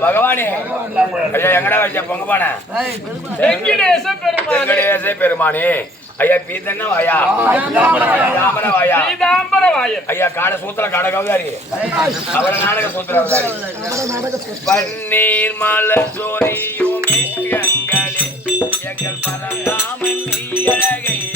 பகவானே. ஐயா எங்கடா வச்ச? பொங்கப்பானே வெங்கடேச பெருமானே ஐயா பீதன்னா வாயா யாமன வாயா பீதாம்பர வாயா ஐயா காட சூத்திர காட கவுதாரி. அவர நாடக பன்னீர் மல சோரியுமே எங்கள் பரந்தாமன் நீ அழகையே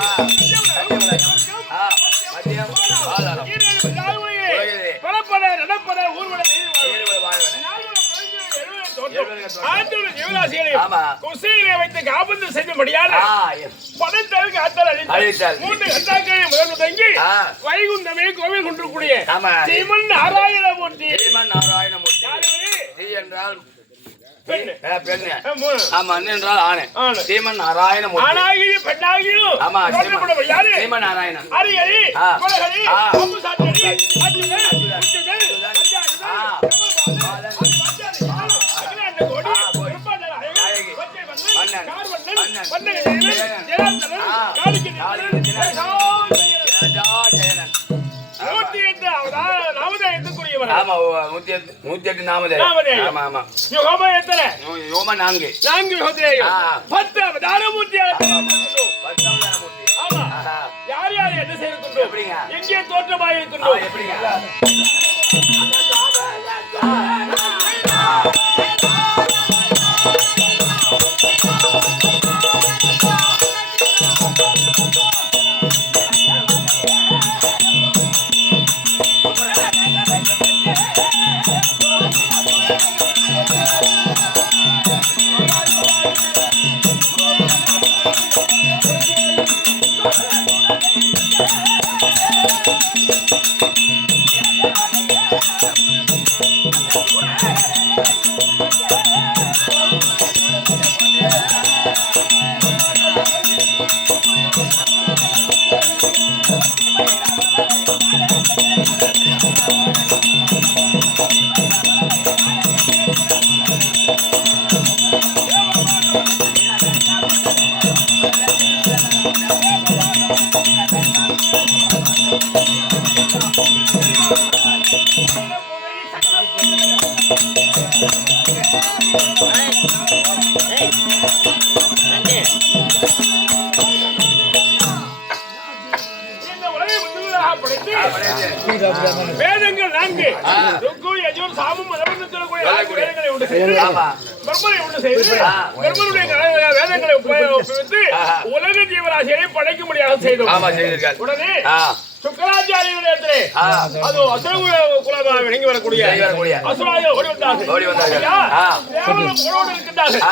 அவிலாசிகளையும் குசையிலே வைத்து காபந்து செய்யும்படியான பணத்தருக்கு அத்தல் அழித்தார் மூன்று கட்டாக்களை முதல் தங்கி வைகுண்டமே கோவில் கொண்டிருக்கூடிய சீமன் நாராயணமூர்த்தி சீமன் நாராயணமூர்த்தி என்றால் நாராயணமூர்த்தி நாராயணன் அரியடி நூத்தி எட்டு நாமதேயம். ஆமா யோகமா எத்தனை? யோகமா நான்கு. நான்கு யோகதேயம். பத்து தாரமூர்த்தி பத்தாவது ஆமா. யார் யார் என்ன செய்திருக்கின்றோம் எங்கே தோற்றமாக இருக்கின்றோம்? எப்படிங்க? ருக்கு யஜுர் சாமம். வேதங்களை உண்டு செய்து. பிரம்மனை உண்டு செய்து. பிரம்மனுடைய வேதங்களை. உலக ஜீவராசியை படைக்கும்படியாக செய்தோம் உடனே. அது அசுர குலமாக விளங்கி வரக்கூடிய. அசுராஜர் ஓடி வந்தார்கள் இருக்கின்றார்கள்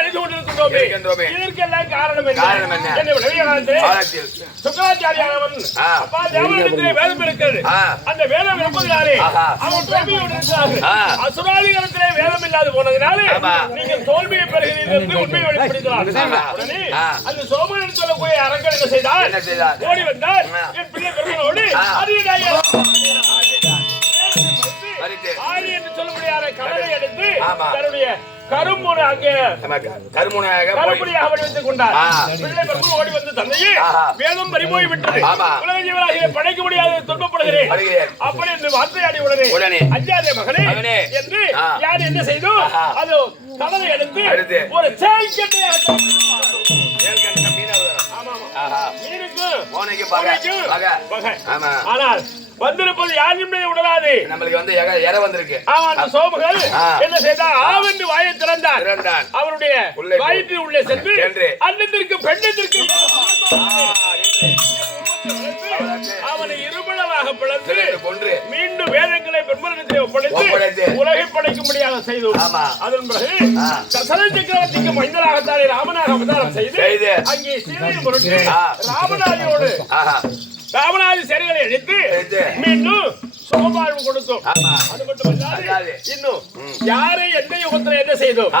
அழிந்து இருக்கின்றோமே. இதற்கெல்லாம் காரணம் என்ன காரணம் என்ன? என்னை விளைய காலத்திலே காலத்தில் சுக்கராச்சாரியானவன் ஆ. அப்பா தேவனிடத்திலே வேதம் இருக்கிறது ஆ. அந்த வேதம் இருப்பதனாலே ஆஹா. அவன் தோல்வியோடு இருக்கிறார்கள் ஆ. அசுராதிகளத்திலே வேதம் இல்லாது போனதினாலே. நீங்கள் தோல்வியை பெறுகிறீர்கள் என்று உண்மையை. அந்த சோமன் சொல்லக்கூடிய அரங்கன் என்ன செய்தார்? ஓடி வந்தார். என் பிள்ளை. எடுத்து. தன்னுடைய வடிவத்துக் கொண்டார். பிள்ளை ஓடி வந்து தந்தையே. வேதம் பறிபோய் விட்டது. உலக ஜீவராசியை படைக்க முடியாது துன்பப்படுகிறேன் படுகிறேன். அப்படி என்று வார்த்தையாடி உடனே உடனே. அஞ்சாதே மகனே. என்று. யார் என்ன செய்தோம். அது கடலை எடுத்து. ஒரு மீனுக்கு ஆனால் வந்திருப்பது யார் என்பதை உணராது நம்மளுக்கு வந்து எக- எர வந்திருக்கு ஆமா அந்த சோமகள். என்ன செய்தார் ஆவென்று வாயை திறந்தார். அவருடைய. வயிற்றில் உள்ளே சென்று. அன்னத்திற்கு பெண்ணத்திற்கு அவனை இருமளவாக பிளந்து கொன்று. மீண்டும் வேதங்களை பெண்மனத்தை ஒப்படைத்து. உலகை படைக்கும்படியாக செய்தோம் ஆமா. அதன் பிறகு. தசரத சக்கரவர்த்திக்கு மைந்தராகத்தானே ராமனாக அவதாரம் செய்து செய்து. அங்கே சீதையை முரட்டு. ராமநாதியோடு ராமநாதி சிறைகளை எடுத்து. மீண்டும் சுகவாழ்வு கொடுத்தோம். அது மட்டுமல்லாது. இன்னும் யாரை எந்த யுகத்துல என்ன செய்தோம்?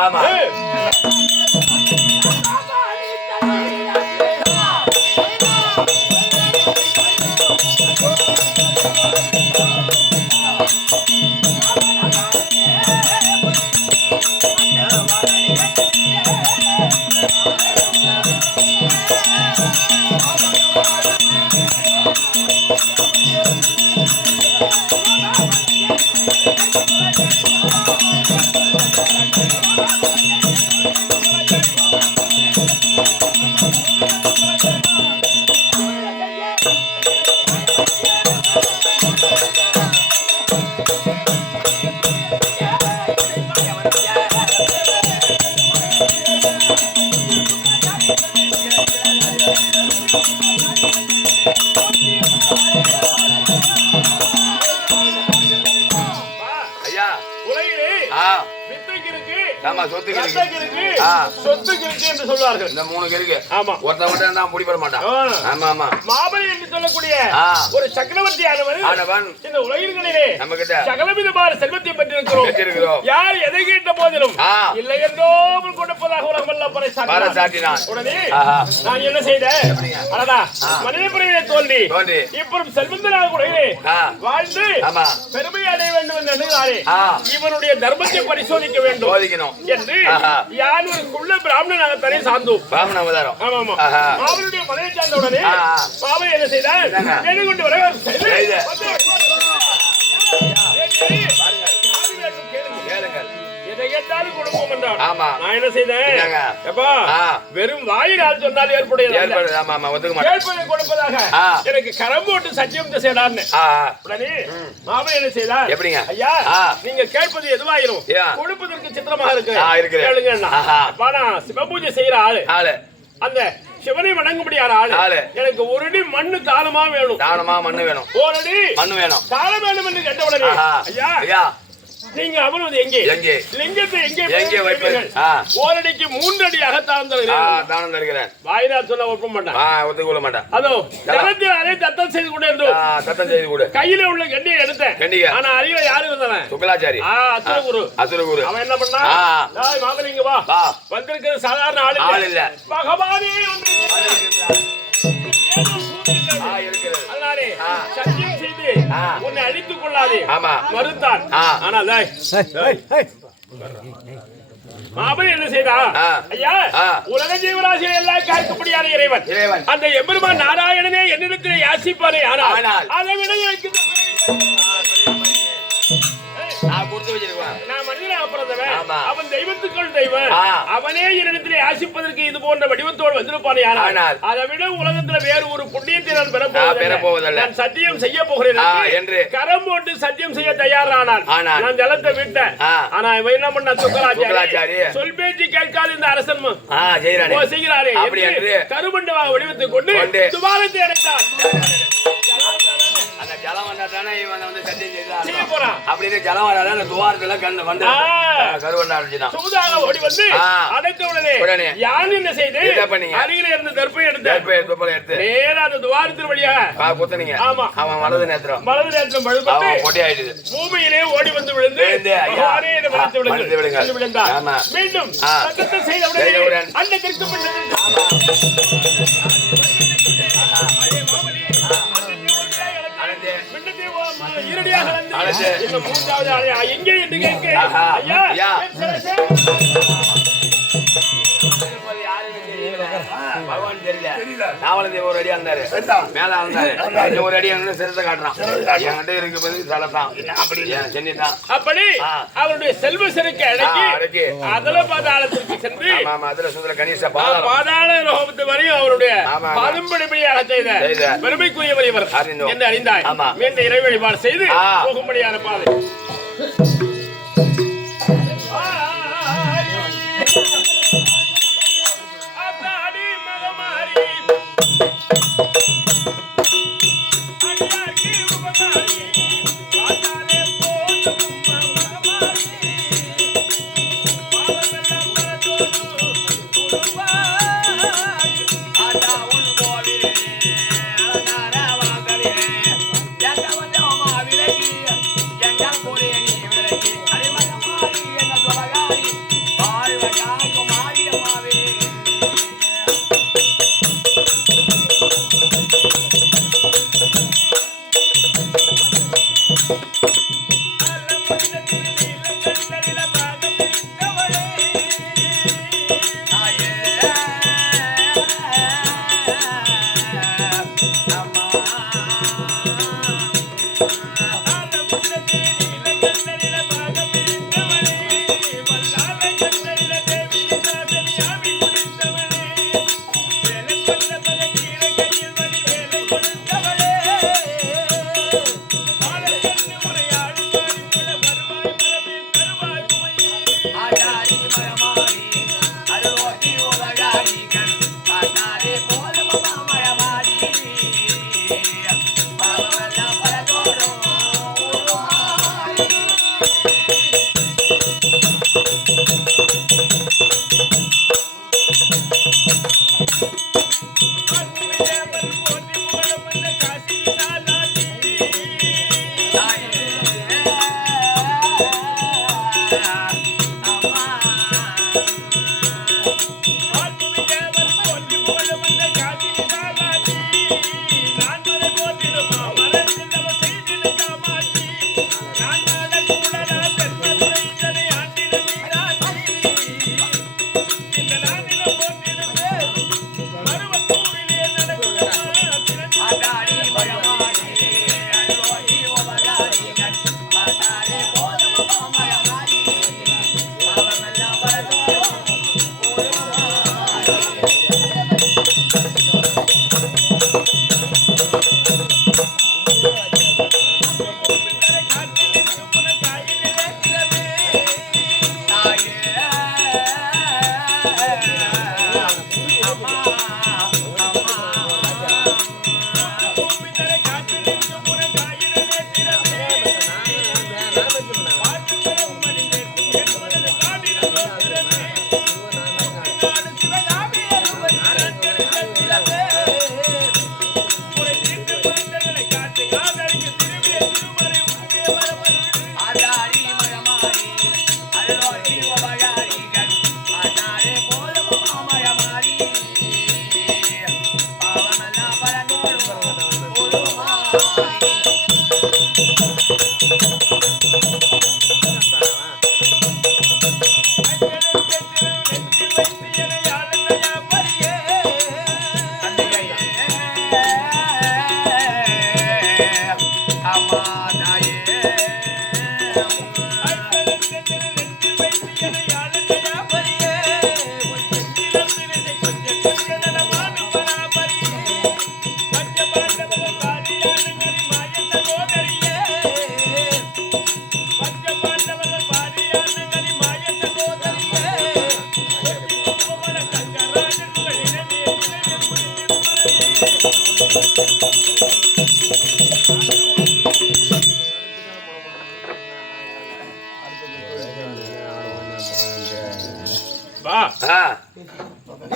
இருக்கு என்று சொல்வார்கள் இந்த மூணுக்கு இருக்கு ஆமா ஒருத்தன் மட்டும் தான் முடிப்பட மாட்டான் ஆ. ஆமா ஆமா மாபலி என்று சொல்லக்கூடிய. ஒரு சக்கரவர்த்தி ஆனவன் இந்த உலகிலே நம்ம கிட்ட சகலவிதமான செல்வத்தை பெற்றிருக்கிறோம் பெற்றிருக்கிறோம். யார் எதை கேட்ட போதிலும். இல்லை கொடுப்பதாக. உடனே. நான் என்ன செய்தேன்? அடடா மனித தோன்றி. இப்பொழுது செல்வந்தனாக உலகிலே. வாழ்ந்து பெருமை அடைய வேண்டும் என்று. இவனுடைய தர்மத்தை பரிசோதிக்க வேண்டும் என்று. யார் ஒரு குள்ள பிராமணனாக தனி சார்ந்தோம். பிராமண அவதாரம். ஆமா. அவருடைய மனைவி சார்ந்த உடனே. மாமன் என்ன செய்தார்? கொண்டு வர கேட்டாலும் கொடுப்போம் என்றார் ஆமா. நான் என்ன செய்தேன்? எப்பா. வெறும் வாயினால் சொன்னால் ஏற்புடையது அல்ல. ஏற்பாடு ஆமா ஆமா மாட்டேன் கொடுப்பதாக. எனக்கு கரம் போட்டு சத்தியம் செய்யலான்னு ஆ உடனே மாமன் என்ன செய்தார் எப்படிங்க? ஐயா ஆ. நீங்க கேட்பது எதுவாயிரும்? கொடுப்பதற்கு சித்திரமாக இருக்கு ஆ, இருக்குது. கேளுங்க ஆஹா. சிவபூஜை செய்யற ஆளு ஆளு அந்த சிவனை வணங்கும்படியான ஆளு. எனக்கு ஒரு அடி மண்ணு தாளமா வேணும் தானமா மண்ணு வேணும் ஒரு அடி மண்ணு வேணும் தாளம் வேணும் என்று கேட்ட உடனே ஐயா நீங்க அமர்வது எங்கே? எங்கே? லிங்கத்தை எங்கே எங்கே? வைப்பீர்கள்? ஓரடிக்கு மூன்று அடி ஆ தருகிறேன் தானம் தருகிறேன் வாயினால் சொல்ல ஒப்ப மாட்டேன் ஒத்துக்க கொள்ள மாட்டேன். அதோ ஜனத்தில் அரை தத்தம் செய்து கொண்டு ஆ சத்தம் செய்து கொடு. கையில உள்ள கண்டியை எடுத்தேன். கண்டிகை. ஆனா அருகில யாரு வந்தவன் சுக்கலாச்சாரி. ஆ அசுரகுரு. அசுரகுரு. அவன் என்ன பண்ணா இங்க வா. வா. வந்திருக்கிறது சாதாரண ஆள் ஆள் இல்ல. பகவானே இருக்கிறது. அதனாலே உன்னை அழித்துக் கொள்ளாதே ஆமா. மறுத்தான். ஆனால் என்ன செய்தா ஆ. ஐயா ஆ. உலக ஜீவராசியை எல்லாம் காக்கக்கூடியான இறைவன் இறைவன் அந்த எம்பெருமான் நாராயணனே என்னிடத்திலே யாசிப்பாரே ஆனால் ஆனால். அதை விட எனக்கு இந்த பிறவி- நான் கொடுத்து வச்சிருக்கேன் நான் மனிதனாக பிறந்தவன் ஆமா ஆமா. அவன் தெய்வத்துக்குள் தெய்வம் ஆ. அவனே என்னிடத்திலே ஆசிப்பதற்கு இது போன்ற வடிவத்தோடு வந்திருப்பானே ஆனால். அதை விட உலகத்துல வேறு ஒரு புண்ணியத்தை நான் பெற நான் பெறப் போவதில்லை. நான் சத்தியம் செய்ய போகிறேன் என்று. கரம் போட்டு சத்தியம் செய்ய தயாரானான். நான் ஜலத்தை விட்டேன். ஆனா இவன் என்ன பண்ண சுக்கராச்சாரி. சொல் பேச்சு கேட்காத இந்த அரசன் செய்கிறாரே கருமண்டவாக வடிவத்தை கொண்டு. துபாலத்தை அடைத்தான் அந்த ஜலம் வந்தாதானே இவன் வந்து சத்தியம் போறான் அப்படின்னு ஜலம் வராதான் அந்த துவாரத்துல கண்ணு வந்து ஆ. கருவண்ணா அடிச்சுதான் சூதாக ஓடி வந்து. அடைத்த உடனே உடனே. யான் என்ன செய்து என்ன பண்ணீங்க? அருகில இருந்த தர்ப்பை எடுத்த துப்பலை எடுத்து நேரா அந்த துவாரத்தின் ஆ, குத்துனீங்க ஆமா. அவன் வலது நேத்திரம் வலது நேரத்தில் பழுப்பட்டு பொட்டி ஆயிடுது பூமியிலே ஓடி வந்து விழுந்து விழுந்து. பகவானே என்னை மன்னித்து விடுங்கள். மன்னித்து விடுங்கள். என்று இந்த மூன்றாவது ஆளை எங்கே என்று கேட்க. ஐயா பகவான் தெரியல. நாவலந்தி ஒரு அடியா இருந்தாரு மேல இன்னும் ஒரு அடியா இருந்து சிரத்தை காட்டுறான். என்கிட்ட இருக்க போது சலத்தான் அப்படி? சென்னி தான் அப்படி ஆ. அவருடைய செல்வ செருக்கை அடக்கி. அதல பாதாளத்திற்கு சென்று ஆமா அதுல சுந்தர கணேச பாதாள லோகத்து வரையும் அவருடைய ஆமா, ஆமா. பதும்படிப்படியாக செய்த செய்த. பெருமைக்குரியவர் இவர். என்று அறிந்தாய். மீண்டும் இறை வழிபாடு செய்து. போகும்படியான பாதை.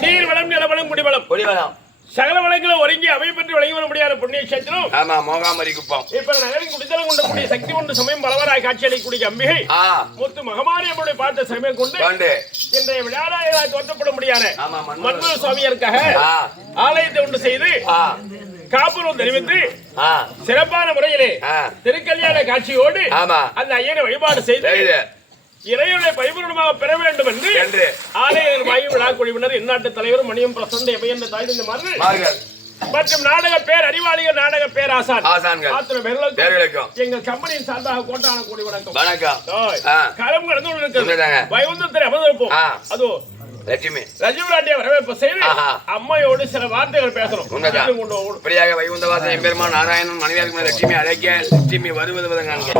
நீர் வளம் நிலவளம் குடிவளம். சகல வளங்களும் ஒருங்கி அவை பற்றி வழங்கி வர முடியாத புண்ணிய கஷேத்திரம். ஆமா மோகாமரி குப்பம். இப்ப நகரின் குடித்தலம் கொண்டக்கூடிய சக்தி கொண்டு சமயம் பலவராய் காட்சியளிக்கக்கூடிய அம்பிகை. ஆ. முத்து மகமாரி நம்முடைய பார்த்த சமயம் கொண்டு கொண்டு. இன்றைய விளையாடாயர்களாய் தோற்றப்பட முடியாத? மன்மத சுவாமியருக்காக ஆலயத்தை உண்டு செய்து காப்புரம் தெரிவித்து சிறப்பான முறையிலே திருக்கல்யாண காட்சியோடு ஆமா. அந்த ஐயனை வழிபாடு செய்து இறைவனை பரிபூர்ணமாக பெற வேண்டும் என்று என்று. ஆலய நிர்வாகி விழா குழுவினர் இந்நாட்டு தலைவர் மணியம் பிரசண்ட எமையன்ற தாய் மார்கள். மற்றும் நாடக பேர் அறிவாளிகள் நாடக பேர் ஆசான். ஆசான்கள். ஆத்திர பேர்களுக்கும் பேர்களுக்கும் எங்கள் கம்பெனியின் சார்பாக கோட்டான கூடி வணக்கம். வணக்கம். ஓய். ஆ. காலம் கடந்து வைகுந்தத்தில் அமர்ந்திருப்போம். அதோ லட்சுமி ரஜிவராட்டிய வரவேற்பு செய்து. அம்மையோடு சில வார்த்தைகள் பேசணும் ஓடும். இப்படியாக வைகுந்தவாசன் எம்பெருமான் நாராயணன் மனைவியாக லட்சுமி அழைக்க லட்சுமி வருவது காண்க